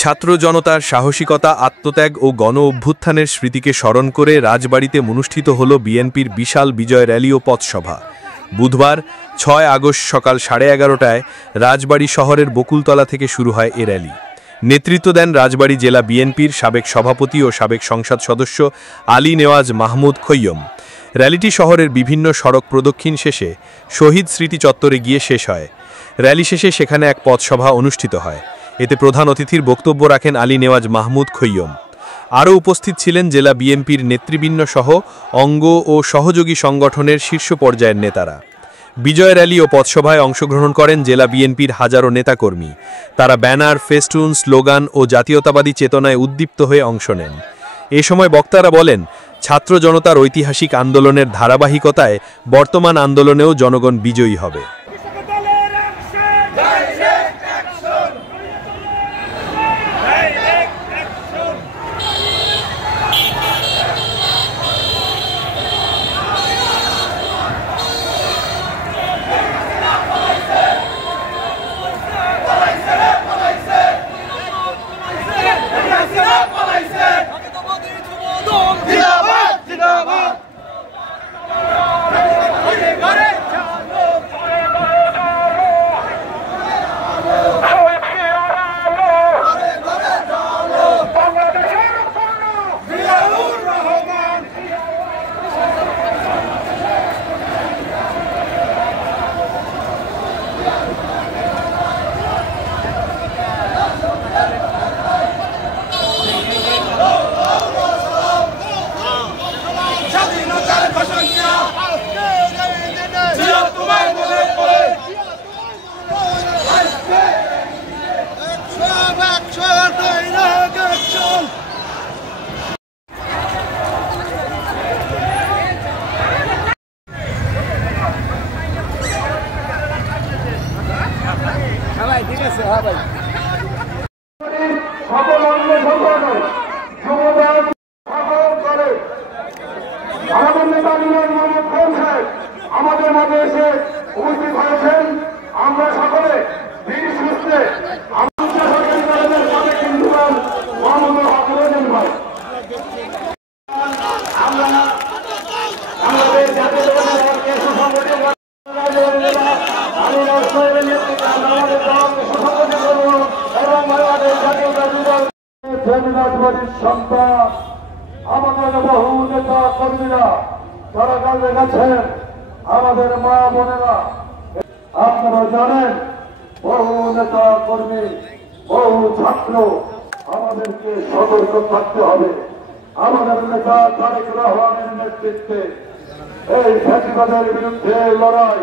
ছাত্র জনতার সাহসিকতা, আত্মত্যাগ ও গণ অভ্যুত্থানের স্মৃতিকে স্মরণ করে রাজবাড়িতে অনুষ্ঠিত হল বিএনপির বিশাল বিজয় র্যালি ও পথসভা। বুধবার ৬ আগস্ট সকাল 11:30টায় রাজবাড়ী শহরের বকুলতলা থেকে শুরু হয় এ র্যালি। নেতৃত্ব দেন রাজবাড়ী জেলা বিএনপির সাবেক সভাপতি ও সাবেক সংসদ সদস্য আলী নেওয়াজ মাহমুদ খৈয়ম। র্যালিটি শহরের বিভিন্ন সড়ক প্রদক্ষিণ শেষে শহীদ স্মৃতি চত্বরে গিয়ে শেষ হয়। র্যালি শেষে সেখানে এক পথসভা অনুষ্ঠিত হয়। এতে প্রধান অতিথির বক্তব্য রাখেন আলী নেওয়াজ মাহমুদ খৈয়ম। আরও উপস্থিত ছিলেন জেলা বিএনপির নেতৃবৃন্দ সহ অঙ্গ ও সহযোগী সংগঠনের শীর্ষ পর্যায়ের নেতারা। বিজয় র্যালি ও পথসভায় অংশগ্রহণ করেন জেলা বিএনপির হাজারো নেতাকর্মী। তারা ব্যানার, ফেস্টুন, স্লোগান ও জাতীয়তাবাদী চেতনায় উদ্দীপ্ত হয়ে অংশ নেন। এ সময় বক্তারা বলেন, ছাত্র জনতার ঐতিহাসিক আন্দোলনের ধারাবাহিকতায় বর্তমান আন্দোলনেও জনগণ বিজয়ী হবে। আমাদের নেতা আমাদের মাঝে এসে উপস্থিত হয়েছেন। আমরা সকলে ধীর সুস্থে সন্তান আমাদের বহু নেতা কর্মীরা যারা কাজে গেছেন, আমাদের মা বোনেরা, আপনারা জানেন বহু নেতা কর্মী, বহু ছাত্র, আমাদেরকে সতর্ক থাকতে হবে। আমাদের নেতা তারেক রহমানের নেতৃত্বে এই ফ্যাসিবাদের বিরুদ্ধে লড়াই